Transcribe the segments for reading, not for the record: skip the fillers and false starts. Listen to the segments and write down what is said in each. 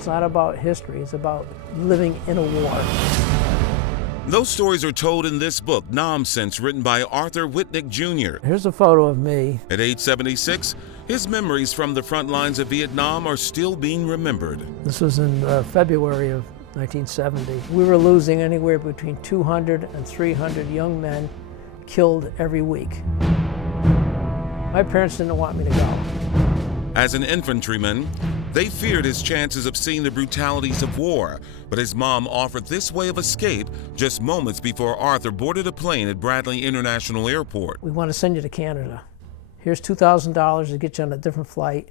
It's not about history, it's about living in a war. Those stories are told in this book, Namsense, written by Arthur Wiknik Jr. Here's a photo of me. At age 76, his memories from the front lines of Vietnam are still being remembered. This was in February of 1970. We were losing anywhere between 200 and 300 young men killed every week. My parents didn't want me to go. As an infantryman, they feared his chances of seeing the brutalities of war, but his mom offered this way of escape just moments before Arthur boarded a plane at Bradley International Airport. We want to send you to Canada. Here's $2,000 to get you on a different flight,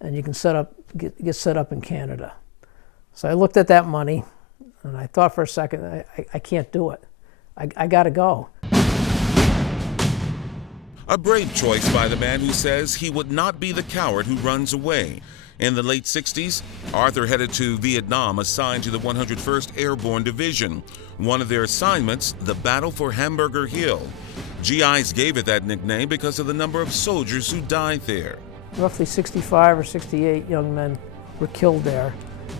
and you can get set up in Canada. So I looked at that money, and I thought for a second, I can't do it. I got to go. A brave choice by the man who says he would not be the coward who runs away. In the late 60s, Arthur headed to Vietnam, assigned to the 101st Airborne Division. One of their assignments, the Battle for Hamburger Hill. GIs gave it that nickname because of the number of soldiers who died there. Roughly 65 or 68 young men were killed there,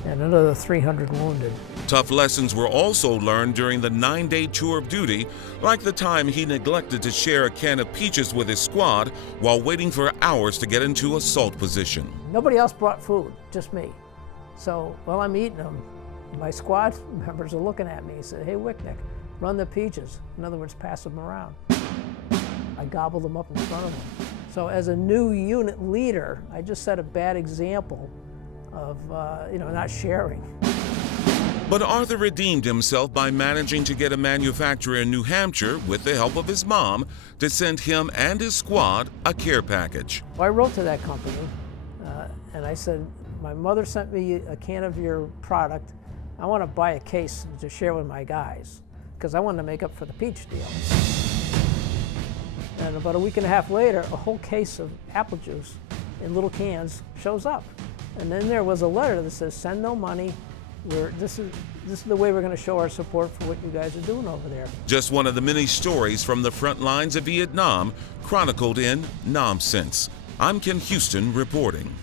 and another 300 wounded. Tough lessons were also learned during the 9-day tour of duty, like the time he neglected to share a can of peaches with his squad while waiting for hours to get into assault position. Nobody else brought food, just me. So while I'm eating them, my squad members are looking at me and say, "Hey, Wiknik, run the peaches." In other words, pass them around. I gobbled them up in front of them. So as a new unit leader, I just set a bad example of not sharing. But Arthur redeemed himself by managing to get a manufacturer in New Hampshire, with the help of his mom, to send him and his squad a care package. Well, I wrote to that company and I said, "My mother sent me a can of your product. I want to buy a case to share with my guys because I wanted to make up for the peach deal." And about a week and a half later, a whole case of apple juice in little cans shows up. And then there was a letter that says, "Send no money. This is the way we're going to show our support for what you guys are doing over there." Just one of the many stories from the front lines of Vietnam chronicled in Namsense. I'm Ken Houston reporting.